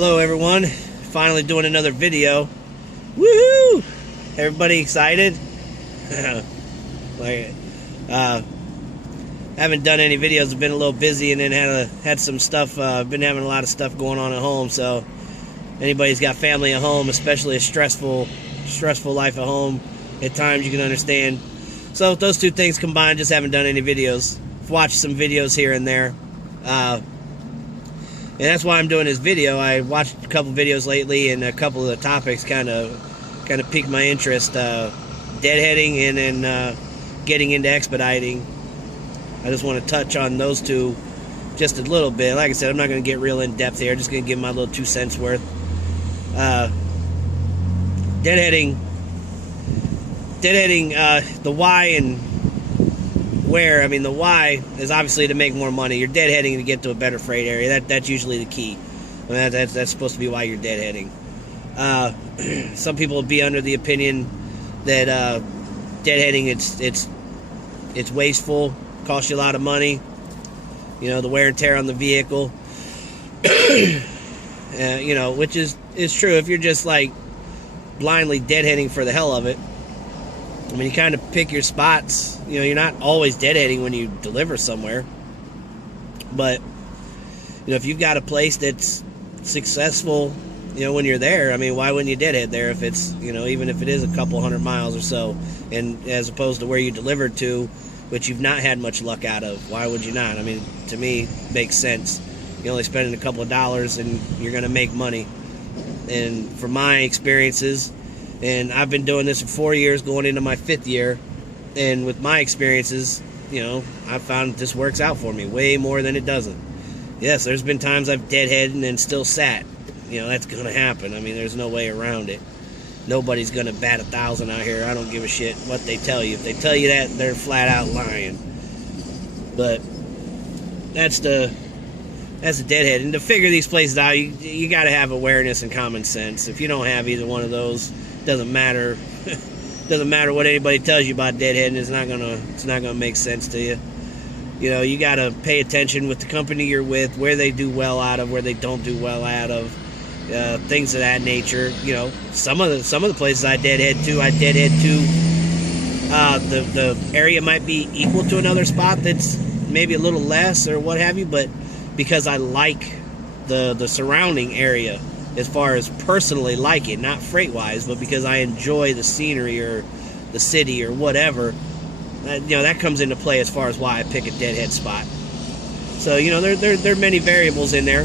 Hello everyone, finally doing another video. Woohoo! Everybody excited? Haven't done any videos, I've been a little busy and then had some stuff, been having a lot of stuff going on at home, so anybody's got family at home, especially a stressful life at home, at times you can understand. So those two things combined, just haven't done any videos. I've watched some videos here and there. And that's why I'm doing this video. I watched a couple videos lately, and a couple of the topics kind of piqued my interest. Deadheading and then getting into expediting. I just want to touch on those two just a little bit. Like I said, I'm not going to get real in depth here. I'm just going to give my little 2 cents worth. Deadheading, the why and where. I mean, the why is obviously to make more money. You're deadheading to get to a better freight area. That's usually the key. I mean, that's supposed to be why you're deadheading. Some people will be under the opinion that deadheading it's wasteful, costs you a lot of money. You know, the wear and tear on the vehicle. You know, which is true if you're just like blindly deadheading for the hell of it. I mean, you kind of pick your spots. You know, you're not always deadheading when you deliver somewhere. But, you know, if you've got a place that's successful, you know, when you're there, I mean, why wouldn't you deadhead there if it's, you know, even if it is a couple 100 miles or so, and as opposed to where you delivered to, which you've not had much luck out of, why would you not? I mean, to me, it makes sense. You're only spending a couple of dollars and you're going to make money. And from my experiences, and I've been doing this for 4 years, going into my 5th year, and with my experiences, you know, I've found this works out for me way more than it doesn't. Yes, there's been times I've deadheaded and still sat. You know, that's going to happen. I mean, there's no way around it. Nobody's going to bat 1,000 out here. I don't give a shit what they tell you. If they tell you that, they're flat out lying. But that's the deadhead. And to figure these places out, you got to have awareness and common sense. If you don't have either one of those, doesn't matter. Doesn't matter what anybody tells you about deadheading. It's not gonna make sense to you. You know, you gotta pay attention with the company you're with, where they do well out of, where they don't do well out of, things of that nature. You know, some of the places I deadhead to, the area might be equal to another spot that's maybe a little less or what have you, but because I like the surrounding area. As far as personally like it, not freight-wise, but because I enjoy the scenery or the city or whatever, you know, that comes into play as far as why I pick a deadhead spot. So, you know, there are many variables in there,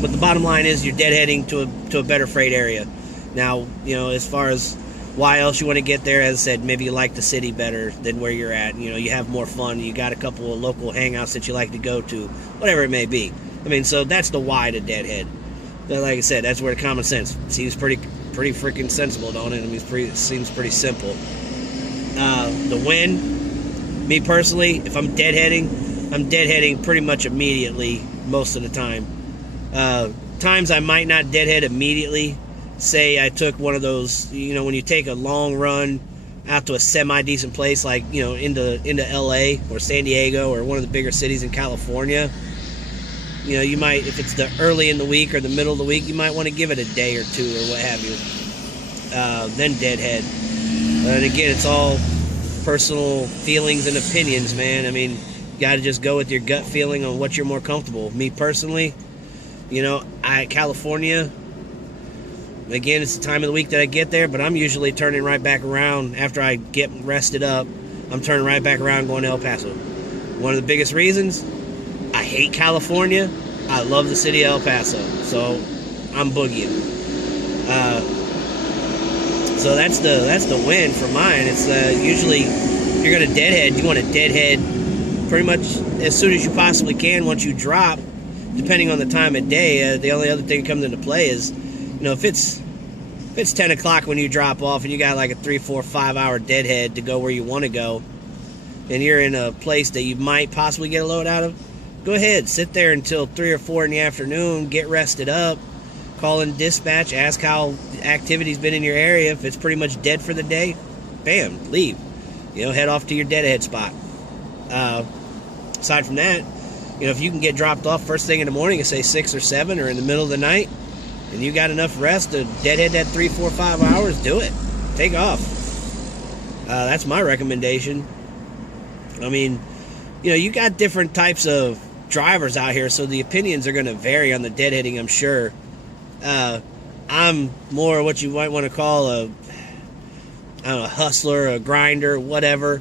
but the bottom line is you're deadheading to a better freight area. Now, you know, as far as why else you want to get there, as I said, maybe you like the city better than where you're at. You know, you have more fun. You got a couple of local hangouts that you like to go to, whatever it may be. I mean, so that's the why to deadhead. But like I said, that's where the common sense seems pretty freaking sensible, don't it? I mean, it seems pretty simple. The when, me personally, if I'm deadheading pretty much immediately most of the time. Times I might not deadhead immediately. Say I took one of those, you know, when you take a long run out to a semi-decent place, like, you know, into LA or San Diego or one of the bigger cities in California. You know, you might, if it's the early in the week or the middle of the week, you might want to give it a day or two or what have you. Then deadhead. And again, it's all personal feelings and opinions, man. I mean, you got to just go with your gut feeling on what you're more comfortable. Me personally, you know, California, again, it's the time of the week that I get there, but I'm usually turning right back around after I get rested up. I'm turning right back around going to El Paso. One of the biggest reasons, I hate California. I love the city of El Paso, so I'm boogieing. So that's the win for mine. It's usually if you're gonna deadhead, you want to deadhead pretty much as soon as you possibly can. Once you drop, depending on the time of day, the only other thing that comes into play is, you know, if it's 10 o'clock when you drop off and you got like a 3, 4, 5 hour deadhead to go where you want to go, and you're in a place that you might possibly get a load out of. Go ahead, sit there until 3 or 4 in the afternoon, get rested up, call in dispatch, ask how activity's been in your area. If it's pretty much dead for the day, bam, leave. You know, head off to your deadhead spot. Aside from that, You know, if you can get dropped off first thing in the morning at say 6 or 7 or in the middle of the night, and you got enough rest to deadhead that 3, 4, 5 hours, do it. Take off. That's my recommendation. I mean, you know, you got different types of drivers out here, so the opinions are going to vary on the deadheading, I'm sure. I'm more what you might want to call a hustler, a grinder, whatever.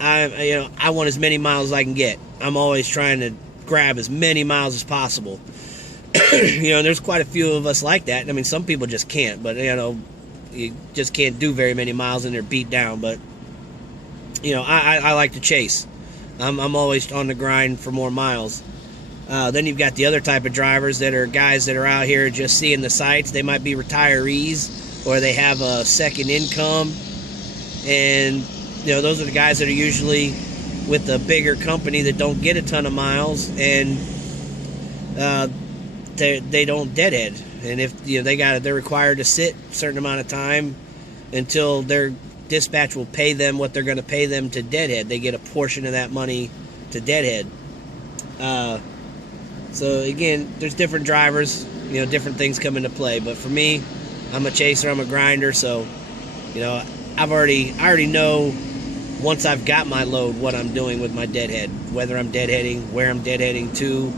I want as many miles as I can get. I'm always trying to grab as many miles as possible. You know, there's quite a few of us like that. I mean, some people just can't, but you know, you just can't do very many miles and they're beat down. But you know, I like to chase. I'm always on the grind for more miles. Then you've got the other type of drivers that are guys that are out here just seeing the sights. They might be retirees or they have a second income, and you know, those are the guys that are usually with a bigger company that don't get a ton of miles, and they don't deadhead. And if you know they're required to sit a certain amount of time until their dispatch will pay them what they're going to pay them to deadhead. They get a portion of that money to deadhead. So again, there's different drivers, you know, different things come into play. But for me, I'm a chaser, I'm a grinder, so you know, I already know once I've got my load what I'm doing with my deadhead, whether I'm deadheading, where I'm deadheading to.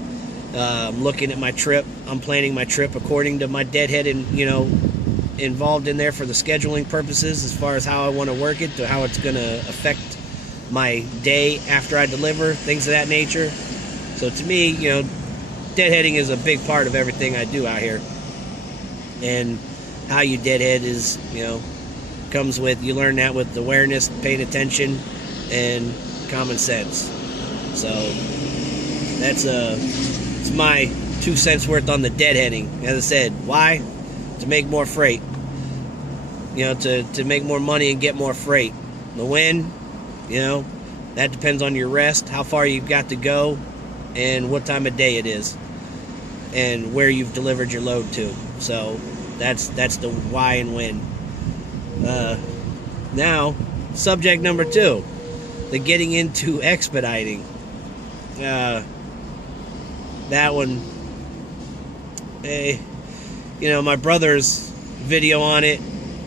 I'm looking at my trip. I'm planning my trip according to my deadhead and, you know, involved in there for the scheduling purposes as far as how I want to work it, to how it's going to affect my day after I deliver, things of that nature. So to me, you know, deadheading is a big part of everything I do out here. And how you deadhead is, you know, comes with, you learn that with awareness, paying attention, and common sense. So that's it's my 2 cents worth on the deadheading. As I said, why? To make more freight. You know, to make more money and get more freight. The when, you know, that depends on your rest, how far you've got to go, and what time of day it is, and where you've delivered your load to. So that's the why and when. Now, subject number 2, the getting into expediting. That one, you know, my brother's video on it,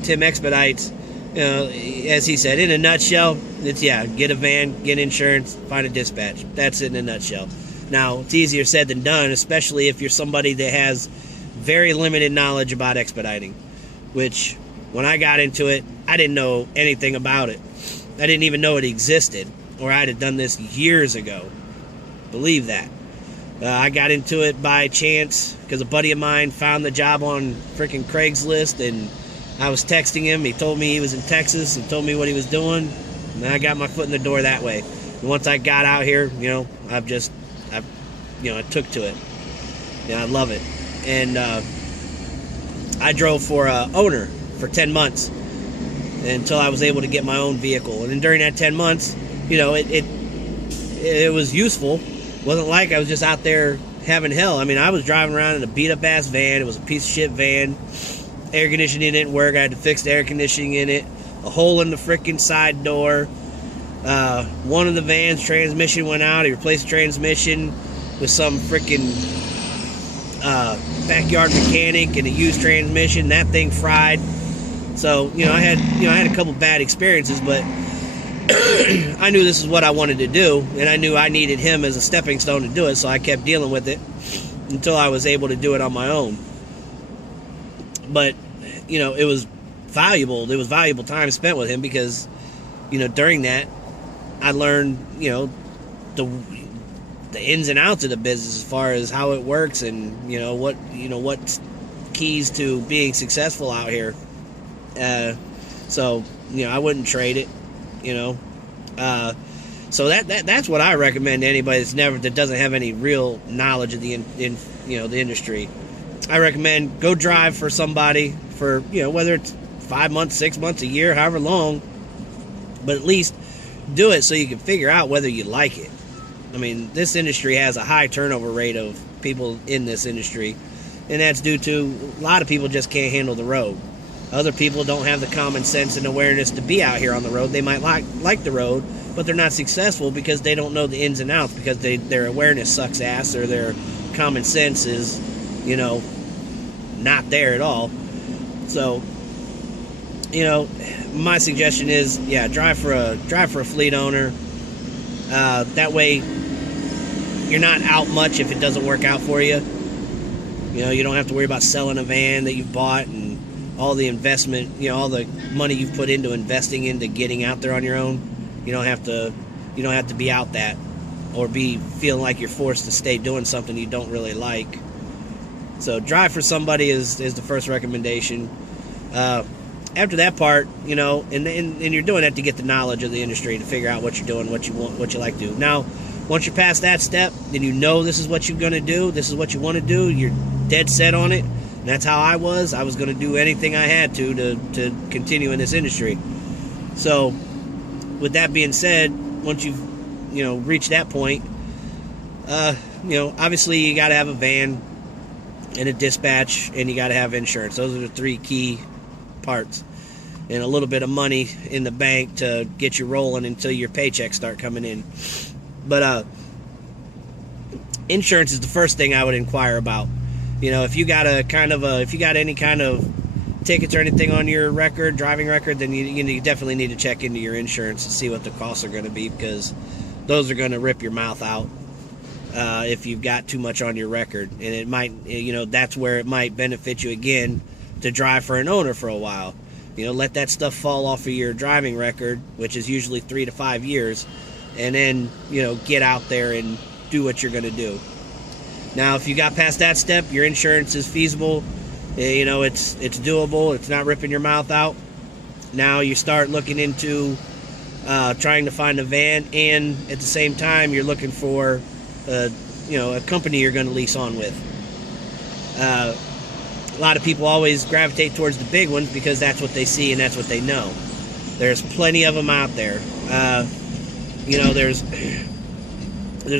Tim Expedites, you know, as he said, in a nutshell, it's, yeah, get a van, get insurance, find a dispatch. That's it in a nutshell. Now, it's easier said than done, especially if you're somebody that has very limited knowledge about expediting, which, when I got into it, I didn't know anything about it. I didn't even know it existed, or I'd have done this years ago. Believe that. I got into it by chance because a buddy of mine found the job on freaking Craigslist, and I was texting him. He told me he was in Texas and told me what he was doing, and I got my foot in the door that way. And once I got out here, you know, I took to it. Yeah, I love it. And I drove for owner for 10 months until I was able to get my own vehicle. And then during that 10 months, you know, it was useful. Wasn't like I was just out there having hell. I mean, I was driving around in a beat-up-ass van. It was a piece of shit van. Air conditioning didn't work. I had to fix the air conditioning in it. A hole in the freaking side door. One of the van's transmission went out. He replaced the transmission with some freaking backyard mechanic and a used transmission. That thing fried. So, you know, I had a couple bad experiences, but I knew this is what I wanted to do, and I knew I needed him as a stepping stone to do it, so I kept dealing with it until I was able to do it on my own. But, you know, it was valuable. It was valuable time spent with him because, you know, during that, I learned, you know, the ins and outs of the business as far as how it works and, you know, what keys to being successful out here. So, you know, I wouldn't trade it. You know, so that's what I recommend to anybody that doesn't have any real knowledge of the industry. I recommend go drive for somebody for, you know, whether it's 5 months, 6 months, a year, however long, but at least do it so you can figure out whether you like it. I mean, this industry has a high turnover rate of people in this industry, and that's due to a lot of people just can't handle the road. Other people don't have the common sense and awareness to be out here on the road. They might like the road, but they're not successful because they don't know the ins and outs, because their awareness sucks ass, or their common sense is, you know, not there at all. So, you know, my suggestion is, yeah, drive for a fleet owner. That way you're not out much if it doesn't work out for you. You know, you don't have to worry about selling a van that you've bought and all the investment, you know, all the money you've put into investing into getting out there on your own. You don't have to be out that, or be feeling like you're forced to stay doing something you don't really like. So drive for somebody is the first recommendation. After that part, you know, and you're doing that to get the knowledge of the industry, to figure out what you're doing, what you want, what you like to do. Now, once you're past that step, then you know this is what you're going to do, this is what you want to do, you're dead set on it. And that's how I was. I was going to do anything I had to continue in this industry. So, with that being said, once you've, you know, reached that point, you know, obviously you got to have a van and a dispatch, and you got to have insurance. Those are the three key parts, and a little bit of money in the bank to get you rolling until your paychecks start coming in. But insurance is the first thing I would inquire about. You know, if you got any kind of tickets or anything on your record, driving record, then you definitely need to check into your insurance and see what the costs are going to be, because those are going to rip your mouth out if you've got too much on your record. And it might, you know, that's where it might benefit you again to drive for an owner for a while. You know, let that stuff fall off of your driving record, which is usually 3 to 5 years, and then, you know, get out there and do what you're going to do. Now, if you got past that step, your insurance is feasible, you know, it's doable, it's not ripping your mouth out. Now you start looking into trying to find a van, and at the same time you're looking for you know, a company you're going to lease on with. A lot of people always gravitate towards the big ones because that's what they see and that's what they know. There's plenty of them out there. You know, there's a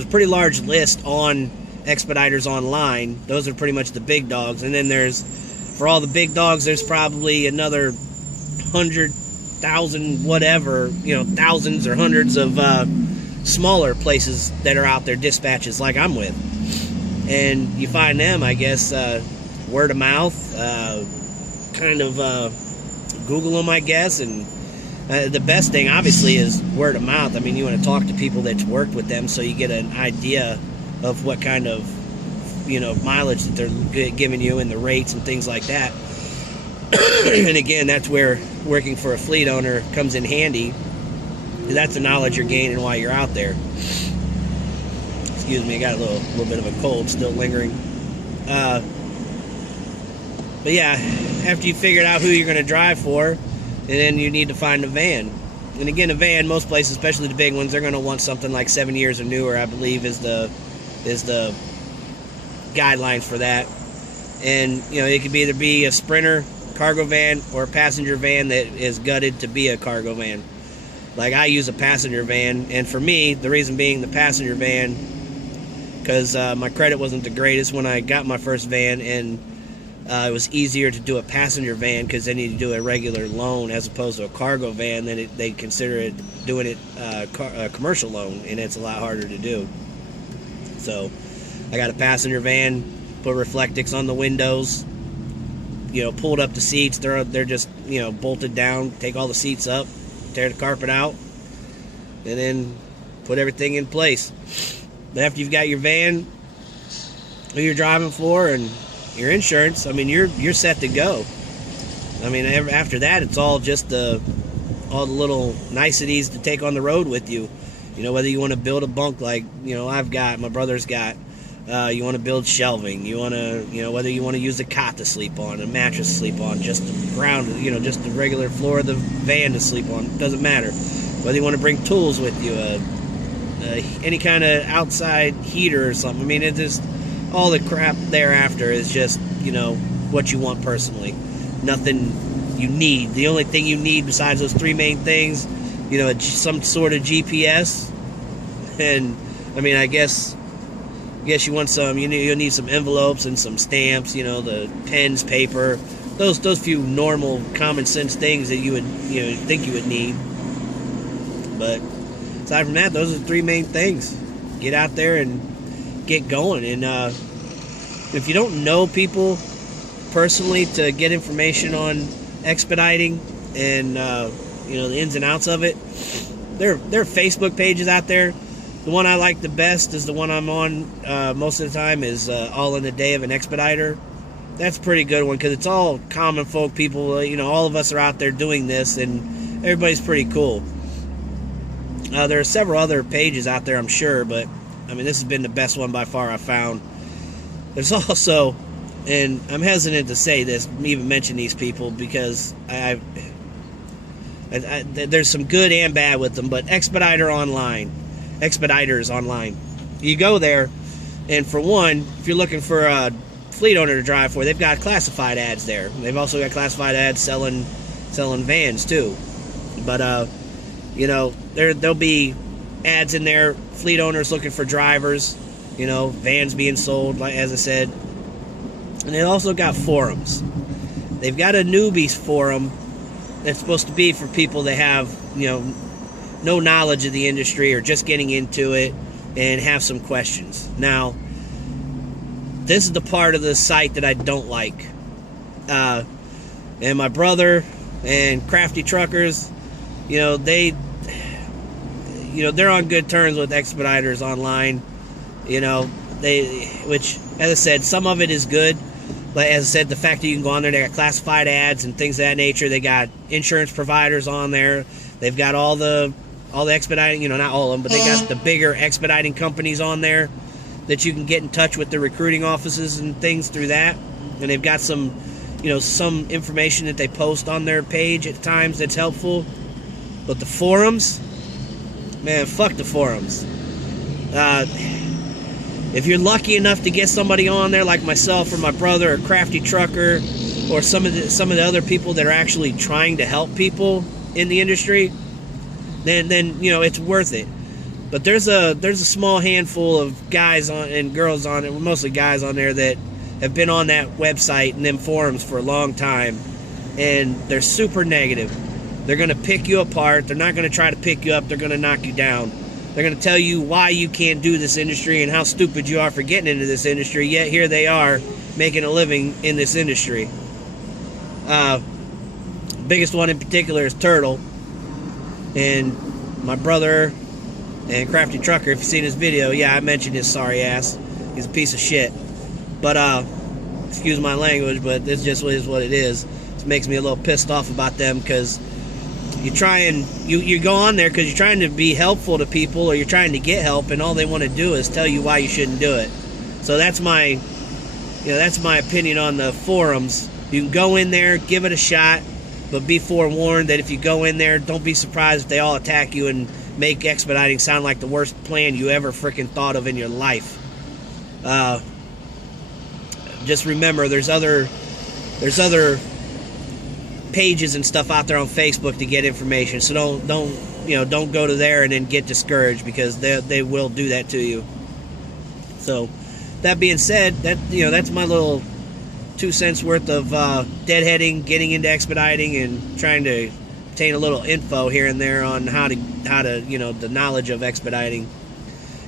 pretty large list on Expeditorsonline. Those are pretty much the big dogs. And then for all the big dogs, there's probably another 100,000 whatever, you know, thousands or hundreds of smaller places that are out there, dispatches like I'm with. And you find them, I guess, word of mouth, kind of Google them, I guess. And the best thing, obviously, is word of mouth. I mean, you want to talk to people that's worked with them so you get an idea of what kind of, you know, mileage that they're giving you and the rates and things like that. And again, that's where working for a fleet owner comes in handy. That's the knowledge you're gaining while you're out there. Excuse me, I got a little bit of a cold still lingering. But yeah, after you figured out who you're going to drive for, and then you need to find a van. And again, a van, most places, especially the big ones, they're going to want something like 7 years or newer, I believe, is the guidelines for that. And, you know, it could either be a Sprinter cargo van or a passenger van that is gutted to be a cargo van. Like, I use a passenger van, and for me, the reason being the passenger van, because my credit wasn't the greatest when I got my first van, and it was easier to do a passenger van because they need to do a regular loan as opposed to a cargo van. Then they consider doing it a commercial loan, and it's a lot harder to do. So I got a passenger van, put Reflectix on the windows, you know, pulled up the seats. They're just, you know, bolted down. Take all the seats up, tear the carpet out, and then put everything in place. But after you've got your van, who you're driving for, and your insurance, I mean, you're set to go. I mean, after that, it's all just all the little niceties to take on the road with you. You know, whether you want to build a bunk like, you know, I've got, my brother's got, you want to build shelving, you want to, you know, whether you want to use a cot to sleep on, a mattress to sleep on, just the ground, you know, just the regular floor of the van to sleep on, it doesn't matter. Whether you want to bring tools with you, any kind of outside heater or something. I mean, it just, all the crap thereafter is just, you know, what you want personally. Nothing you need. The only thing you need besides those three main things, you know, some sort of GPS, and I mean, I guess you want some. You'll need some envelopes and some stamps. You know, the pens, paper, those few normal common sense things that you would think you would need. But aside from that, those are the three main things. Get out there and get going. And if you don't know people personally to get information on expediting and the ins and outs of it, there are Facebook pages out there. The one I like the best is the one I'm on most of the time is All in a Day of an Expediter. That's a pretty good one because it's all common folk people. All of us are out there doing this, and everybody's pretty cool. There are several other pages out there, I'm sure, but I mean, this has been the best one by far I found. There's also, and I'm hesitant to say this, even mention these people, because there's some good and bad with them, but Expeditors Online. You go there, and for one, if you're looking for a fleet owner to drive for, they've got classified ads there. They've also got classified ads selling vans too. But there'll be ads in there, fleet owners looking for drivers, vans being sold, like as I said. And they also got forums. They've got a newbies forum that's supposed to be for people that have no knowledge of the industry or just getting into it and have some questions. Now, this is the part of the site that I don't like. And my brother and Crafty Truckers, they're on good terms with Expeditorsonline. Which, as I said, some of it is good. But as I said, the fact that you can go on there, they got classified ads and things of that nature. They got insurance providers on there. They've got all the expediting, not all of them, but they got the bigger expediting companies on there that you can get in touch with the recruiting offices and things through that. And they've got some information that they post on their page at times that's helpful. But the forums, man, fuck the forums. If you're lucky enough to get somebody on there like myself or my brother or Crafty Trucker or some of the other people that are actually trying to help people in the industry, then it's worth it. But there's a small handful of guys and girls on it, mostly guys on there, that have been on that website and them forums for a long time, and they're super negative. They're going to pick you apart. They're not going to try to pick you up. They're going to knock you down. They're going to tell you why you can't do this industry and how stupid you are for getting into this industry, yet here they are making a living in this industry. Biggest one in particular is Turtle. And my brother and Crafty Trucker, if you've seen his video, yeah, I mentioned his sorry ass. He's a piece of shit. But, excuse my language, but this just is what it is. It makes me a little pissed off about them, because you go on there because you're trying to be helpful to people, or you're trying to get help, and all they want to do is tell you why you shouldn't do it. So that's my opinion on the forums. You can go in there, give it a shot, but be forewarned that if you go in there, don't be surprised if they all attack you and make expediting sound like the worst plan you ever freaking thought of in your life. Just remember, there's other pages and stuff out there on Facebook to get information. So don't go to there and then get discouraged, because they will do that to you. So that being said, that's my little 2 cents worth of deadheading, getting into expediting, and trying to obtain a little info here and there on how to the knowledge of expediting.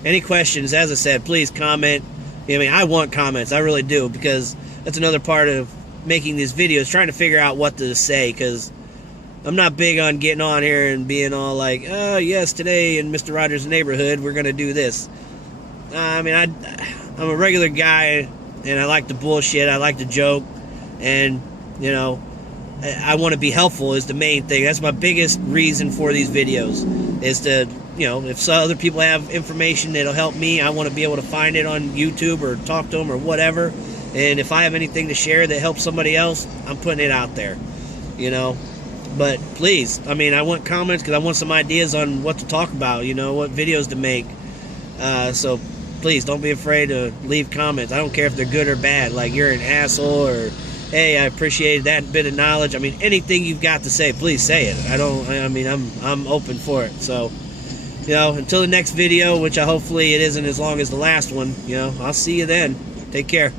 Any questions, as I said, please comment. I want comments, I really do, because that's another part of making these videos, trying to figure out what to say, because I'm not big on getting on here and being all like, oh yes, today in Mr. Rogers' neighborhood we're gonna do this. I'm a regular guy, and I like to bullshit, I like to joke, and I want to be helpful is the main thing. That's my biggest reason for these videos, is to if some other people have information that'll help me, I want to be able to find it on YouTube or talk to them or whatever. And if I have anything to share that helps somebody else, I'm putting it out there, But please, I want comments, because I want some ideas on what to talk about, what videos to make. So please don't be afraid to leave comments. I don't care if they're good or bad, like you're an asshole, or hey, I appreciated that bit of knowledge. Anything you've got to say, please say it. I'm open for it. So, until the next video, which hopefully it isn't as long as the last one, I'll see you then. Take care.